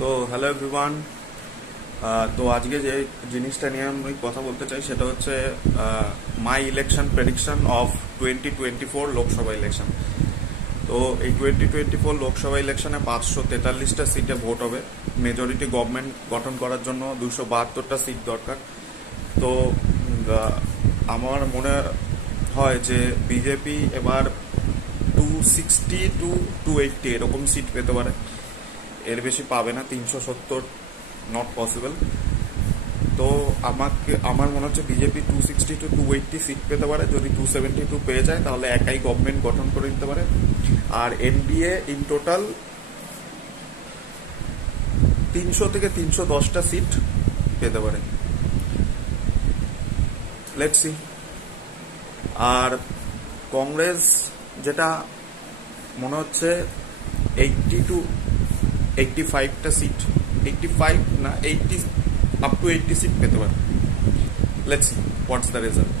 তো hello everyone. তো আজকে যে জিনিসটা নিয়ে আমি কথা বলতে চাই সেটা হচ্ছে my election prediction of 2024 Lok Sabha election. তো এই 2024 লোকসভা ইলেকশনে 543টা সিটে ভোট হবে। মেজরিটি গভর্নমেন্ট গঠন করার জন্য 272টা সিট দরকার। তো আমার মনে হয় যে বিজেপি এবার 260 টু 280 এরকম সিট পেতে পারে, এর বেশি পাবে না। 370 নট পসিবল। তো আমার মনে হচ্ছে বিজেপি 260 টু 280 সিট পেতে পারে। যদি 272 পেয়ে যায় তাহলে একাই গভর্নমেন্ট গঠন করে দিতে পারে। আর এনডিএ ইন টোটাল 300 থেকে 310টা সিট পেতে পারে। Let's see. আর কংগ্রেস যেটা মনে হচ্ছে 80 টু 85টা সিট, 85 না 80 আপ টু 80 সিট পেতে পারে। Let's see what's the result.